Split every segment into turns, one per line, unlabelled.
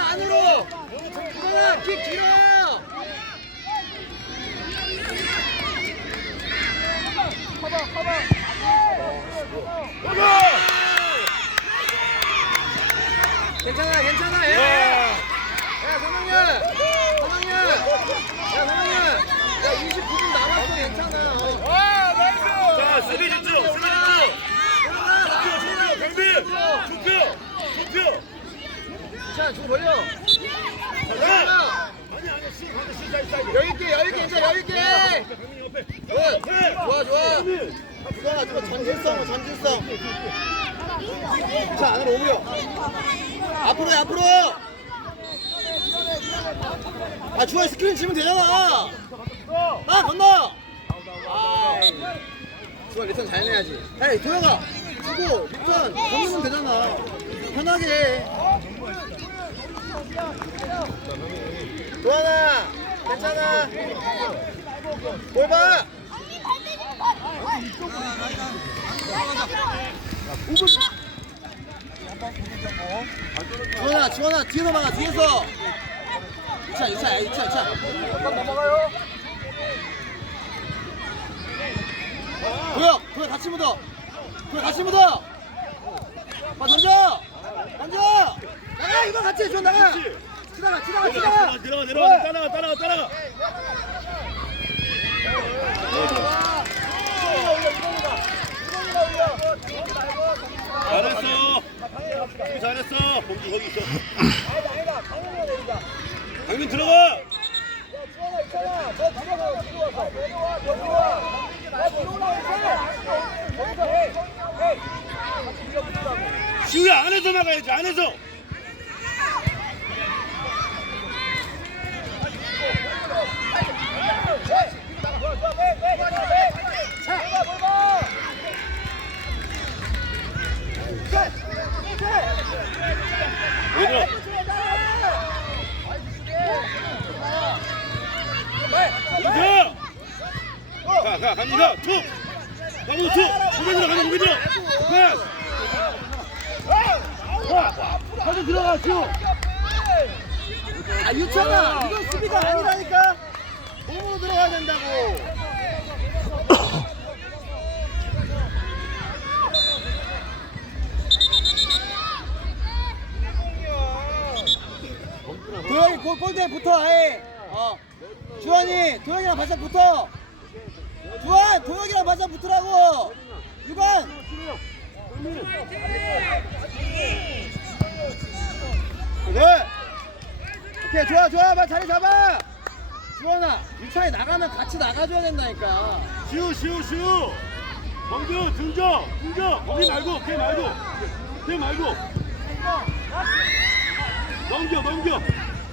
안으로 주원아 킥 길어 괜찮아 괜찮아 야 성명현 야 29분 남았어 괜찮아
자, 수비 집중, 수비 집중. 경빈, 좁혀, 좁혀.
자, 좀 벌려.
자, 아니 아니, 시, 반대 시 사이드 사이드.
여유 있게, 여유 있게, 괜찮아, 여유 있게.
경빈 옆에.
굿. 좋아, 좋아.
경빈.
주원아, 주원 전진성, 전진성. 자, 안으로 오므려. 앞으로, 해, 앞으로. 아, 주원 스크린 아, 건너. 아, 주원 리턴 잘 내야지. 에이, 도영아. 주고 리턴 건너면 되잖아. 편하게 해. 도환아, 괜찮아. 볼 봐. 주원아, 주원아, 뒤에서 막아, 뒤에서. 2차, 2차, 2차, 2차. 넘어가요. 도영, 도영 같이 묻어. 도영 같이 묻어. 아, 던져. 던져. 나가, 이거 같이 해, 주원 나가. 지나가, 지나가, 지나가.
내려가, 내려가, 따라가, 따라가, 따라가. 잘했어. 잘했어. 봉주 거기 있어. 강민 들어가. 시우야 안에서 막아야지 안에서. 얘들아. 얘들아. 가, 가, 갑니다. 툭. 가고 툭. 고개 들어, 가자, 고개 들어. 패스. 가자, 들어가, 시우.
아, 유찬아, 이건 수비가 아니라니까. 몸으로 들어가야 된다고. 도영이 골, 골대에 붙어, 아예. 어. 주환이, 도영이랑 바짝 붙어. 주환, 도영이랑 바짝 붙으라고. 유관. 네. 오케이, 좋아, 좋아. 빨리 자리 잡아. 주환아, 유찬이 나가면 같이 나가줘야 된다니까.
시우, 시우, 시우. 범규, 등져, 등져. 거기 말고, 걔 말고. 걔 말고. 넘겨, 넘겨.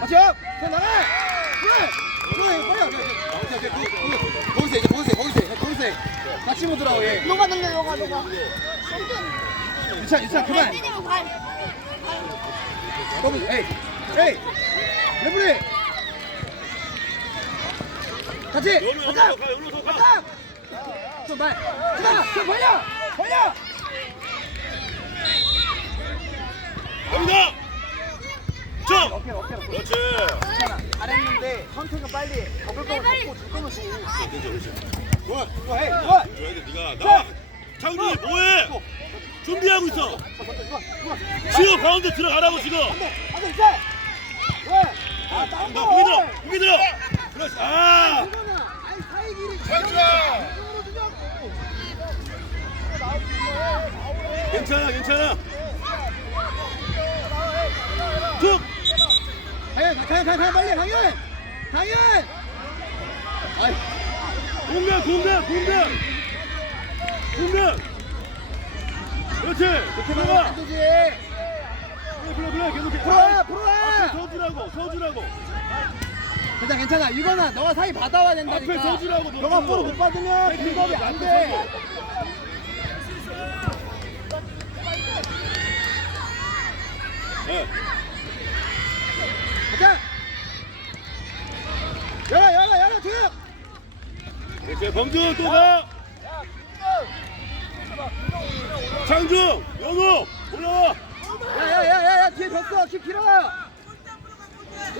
같이 업! 손 나가! 그래! 거- 거- 거기서 해, 이제 거기서 해, 거기서 해, 거기서 해. 같이 보더라고, 얘.
너가 넘겨 너가 너가
유찬, 유찬, 그만!
때리면 발
거기, 에이! 에이! 레프리! 같이! 가자! 가자! 좀 말! 가자! 좀 벌려! 벌려!
갑니다. 점.
오케이, 오케이, 오케이.
그렇지.
괜찮아. 잘했는데 선택은 빨리 먹을 거면 먹고 줄 거면 줘.
그렇지, 그렇지.
좋아, 좋아, 해, 좋아!
줘야 돼, 네가. 나. 창준이 뭐해? 준비하고 있어.
먼저.
시우 가운데 들어가라고 지금.
안 돼, 안돼, 유찬! 왜? 아, 다운
나 고기 들어, 고기 들어. 그렇지. 아.
이거나 아니 사이 길이
장주아!
이쪽으로 주냐고.
괜찮아, 괜찮아.
강현 강현 강현 빨리 강현 강현 아이
공격, 공격, 공격. 공격. 그렇지. 들어가.
안 되지
그래, 그래, 그래. 계속해.
프로야
앞에
프로야
서주라고, 서주라고.
괜찮아 괜찮아 이거나 너가 사이 받아와야 된다니까
앞에 서주라고, 너
너가
서주.
볼을 못 받으면
앞에
빌드업이
서주.
안돼
네.
가자 열어 열어 열어 조용
그렇지. 범준 또 가. 장중, 영우 올라와.
야야야야야 뒤에 졌어 킥 길어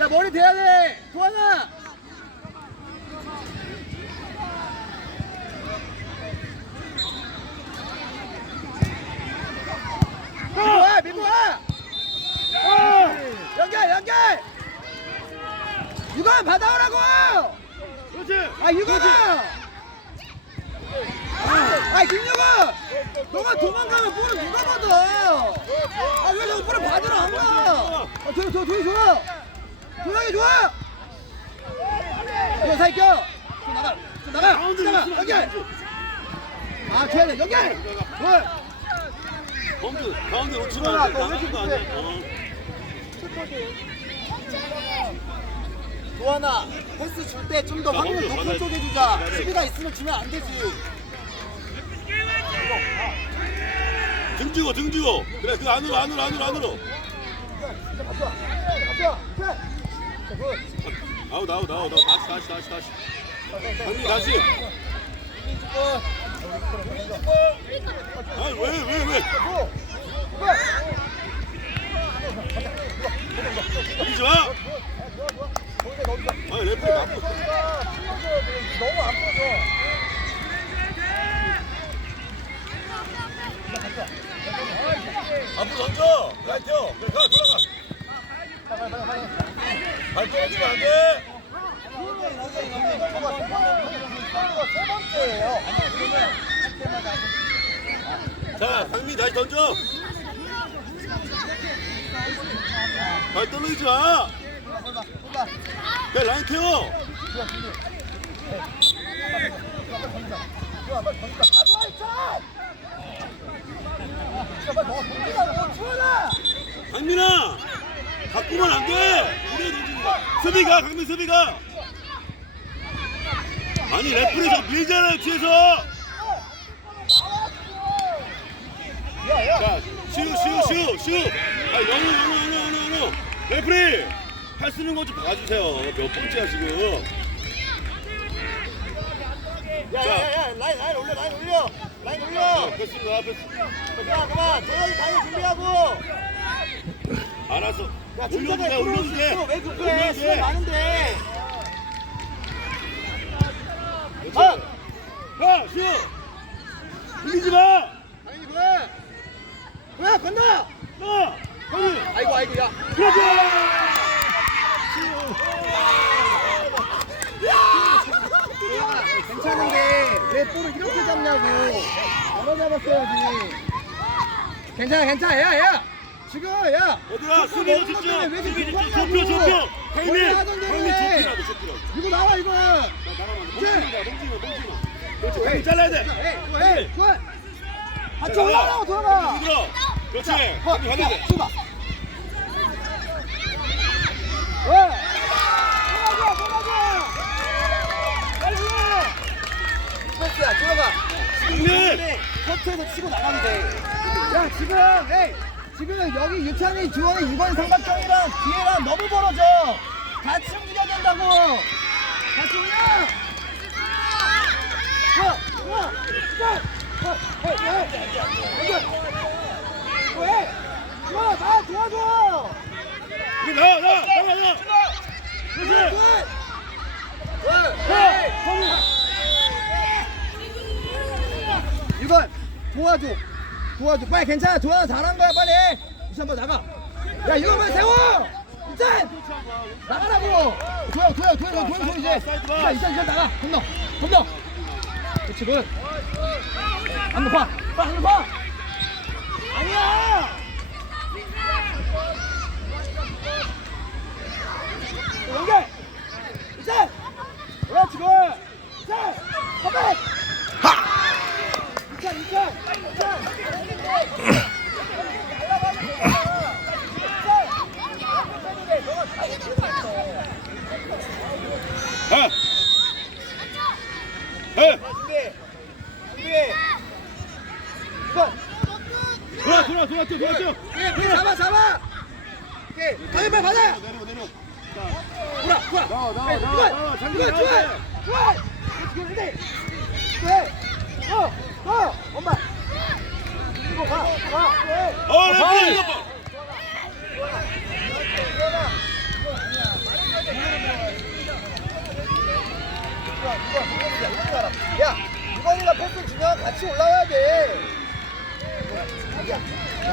머리 대야 돼 도하나 밀고 와 밀고 와 연결 연결 유건 받아오라고
그렇지.
아 유건아 아 김유건 너가 도망가면 볼을 누가 받아? 아왜 너 볼을 받으러 안가. 아 도희 도희 도희 좋아. 도영이 좋아. 이거 사이 껴. 좀 나가 좀 나가 좀 나가. 연결.
돼.
아 줘야 돼. 연결. 뭘
가운데 가운데 놓치면 안 돼. 나가는 거 아니야. 어.
도하나 패스 줄 때 좀더
자,
확률 높은 쪽에
돼.
주자. 수비가 있으면 주면 안 되지
등 쥐고 등 쥐고. 그래 그 안으로 안으로 안으로 안으로. 아웃 아웃 아웃 아웃 다시 다시 다시 다시. 강민 다시. 아왜 왜 왜? 이기지 마. 아 레프리 맞고.
너무 안 보여
앞으로 던져. 라이트요. 그래 가 돌아가. 발 떨어지면 안 돼.
세 번째예요
자, 강민 다시 던져. 발 떨어지지 마. 야, 라인 태워. 강민아, 바꾸면 안 돼. 우리 던지는 거. 수비가, 강민 수비가. 아니 레프리 저 밀잖아요 뒤에서. 자, 슈, 슈, 슈, 슈. 아, 영우, 영우, 영우, 영우, 영우. 레프리! 할수 있는 거 좀 봐주세요. 몇 번째야, 지금.
야야야 라인 라인 올려 라인 올려 라인 올려
자, 됐습니다, 됐습니다.
그만 그만 도영이 당일 준비하고
알았어.
야
올려도 돼, 올려도
수
돼.
있어 왜 급해
올려도
시간
돼.
많은데
그렇지. 야, 슈! 이기지 마!
당연히 그래 그래 건너
나!
아이고 아이고 야
그렇지!
괜찮은데 왜 볼을 이렇게 잡냐고 열어 잡았어야지 괜찮아 괜찮아 야 야 지금 야
어디야?
것
집중!
왜
수비 집중! 좁혀, 좁혀! 강민
해.
좁히라고, 좁히라고.
이거 나와 이거
나 나가면 봉지마, 봉지마. 그렇지, 잘라야 돼.
에이 좋아 같이
자,
올라가고 돌아가
힘 들어. 그렇지.
어,
강민 가야 돼.
야. 왜? 돌아가, 돌아가. 빨리 해. 패스야, 들어가. 근데 커트에서 치고 나가면 돼. 야, 지금, 에이, 지금 여기 유찬이, 주원이, 이건 삼각형이랑 뒤에랑 너무 벌어져. 같이 움직여야 된다고. 같이 움직여. 왜? 좋아, 나 도와줘.
나, 나, 나가, 나. 그렇지.
이건 도와줘. 도와줘. 빨리 괜찮아. 도와 잘한 거야. 빨리. 이제 한번 나가. 야 이거 만 세워. 이제 나가라고. 도야 도야 도야 도야 도야 이제. 자 이제 이제 나가. 건너 건너. 그렇지 굿. 한번 봐. 빨리 한번 봐. 아니야. 연결. 이제. 그렇지 굿.
도와줘 도와줘
예, 잡아 잡아 가위바 받아.
내려 내려
구라 구라
나와 나와 나와
장군
나와
구라 구라 구라 엄마. 이거
가가어 레프리
야, 이번이가 패스 주면 같이 올라와야 돼. 야.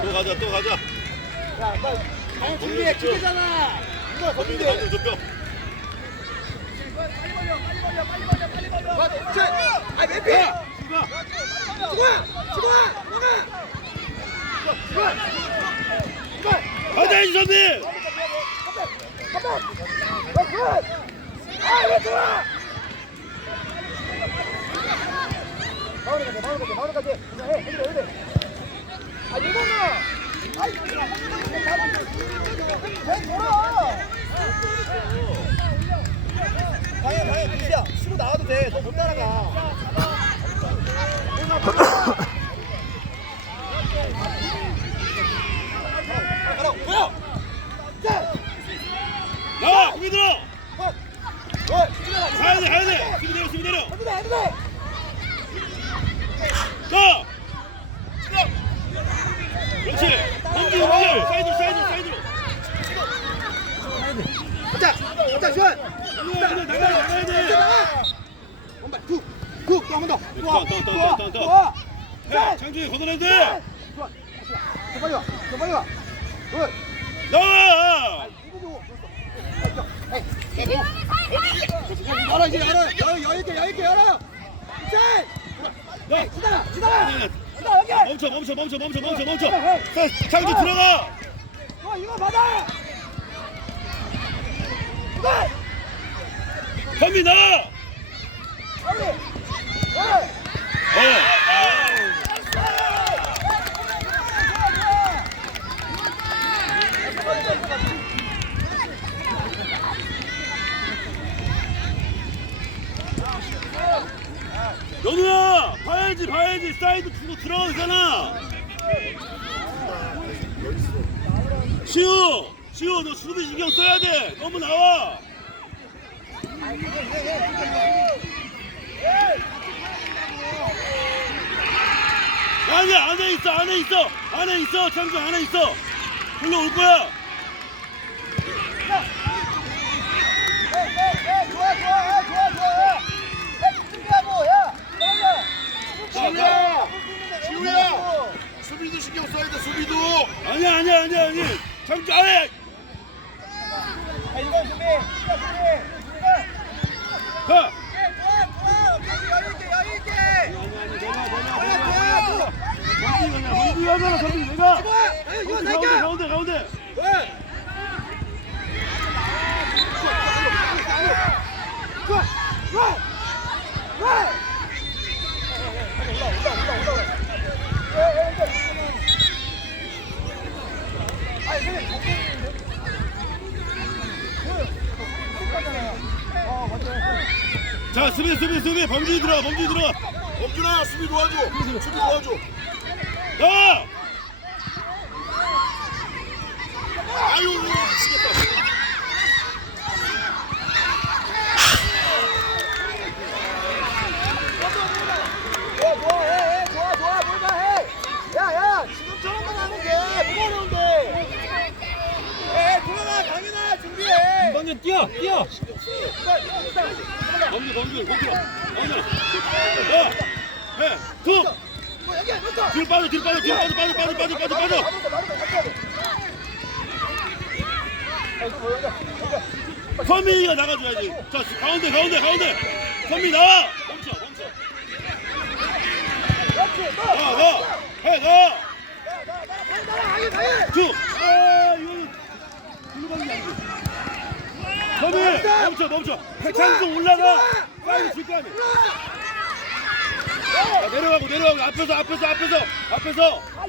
또 가자 또 가자
야, 나 준비해 기대잖아. 이거 준비해.
감독 좁혀
맞지? 아, 맵피. 수고야, 수고야, 수고야.
가자 이선민
아, 왜 좋아? 마무리 가자, 마무리 가자, 마무리 가자. 해, 해, 해, 해. 아, 이거는. 아, 이거 왜 돌아? 방해, 방해, 미시야. 쉬고 나와도 돼. 너 못 따라가. 가라, 뭐야? 자!
나와 공이 들어
어! 어! 수비라,
가야 돼 가야 돼 수비 내려 수비 내려
해도 돼, 해도 돼!
가 그렇지 범주 범주 사이드 사이드 사이드로
가자! 가자, 시원!
나가야 돼 나가야 돼 나가야 돼
원발, 툭! 툭! 좋아! 좋아! 좋아!
야 장준이 걷어내야 돼
좋아! 더 빨리 와! 더 빨리 와! 굿!
나와!
열어 이제 열어! 열어 여유있게 여유있게 열어!
야
지나가! 지나가!
네, 네.
지나가 여기!
멈춰 멈춰 멈춰 멈춰 멈춰 멈춰 자, 장준 들어가
어 이거 받아! 이거!
나와
빨리! 예!
어 연우야 봐야지 봐야지. 사이드 주고 들어가잖아. 시우 시우 너 수비 신경 써야 돼. 너무 나와 안에 안에 있어 안에 있어. 안에 있어 창주 안에 있어. 불러 올 거야.
에, 좋아, 좋아, 좋아, 좋아. 야, 집중하고, 야,
자,
지우야.
수비도 신경 써야 돼 수비도.
아니야 아니야 아니야 아니 창주 안에.
야, 이거 준비, 이거 준비. 가좋아, 좋아. 여유 있게, 여유 있게.
내가 범지 하잖아 범지 내가
이거.
자 수비 수비 수비. 범지 들어가 범지 들어가
범준아 수비 도와줘. 수비 도와줘
나와
아유 미치겠다.
어.
이방년 뛰어 뛰어.
범지 범지 야해두
뭐, 여기, 여기.
뒤로 빠져 뒤로 빠져 뒤로 빠져 빠져 빠져 빠져 빠져 빠져. 선민이가 나가줘야지 자 가운데 가운데 가운데 선민 나와 멈춰 멈춰
그렇지, 또.
나나해 나.
야, 나, 나, 나, 나, 강현, 강현.
두! 아, 이거는 게 아니지. 서민! 멈춰, 멈춰. 백창수 올라가! 빨리 줄 거 아니야. 자, 내려가고, 내려가고. 앞에서, 앞에서, 앞에서, 앞에서.
아.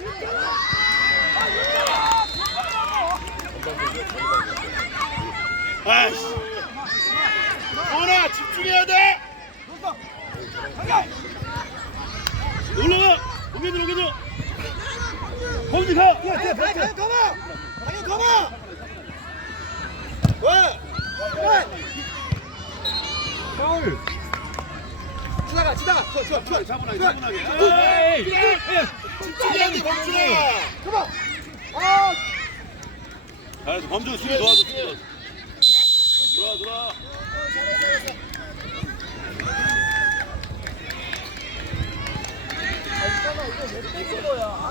아.
아이씨.
원아 집중해야 돼.
올라가! 오게들, 오게들. 범지 가!
강현, 가봐. 왜? 갑시다. 좋아, 좋아,
차분하게, 차분하게.
집중해, 집중해.
컴온. 아.
잘했어. 범준 수비 놓아줘, 수비 놓아줘. 돌아, 돌아. 아, 이거 왜 이거야? 아,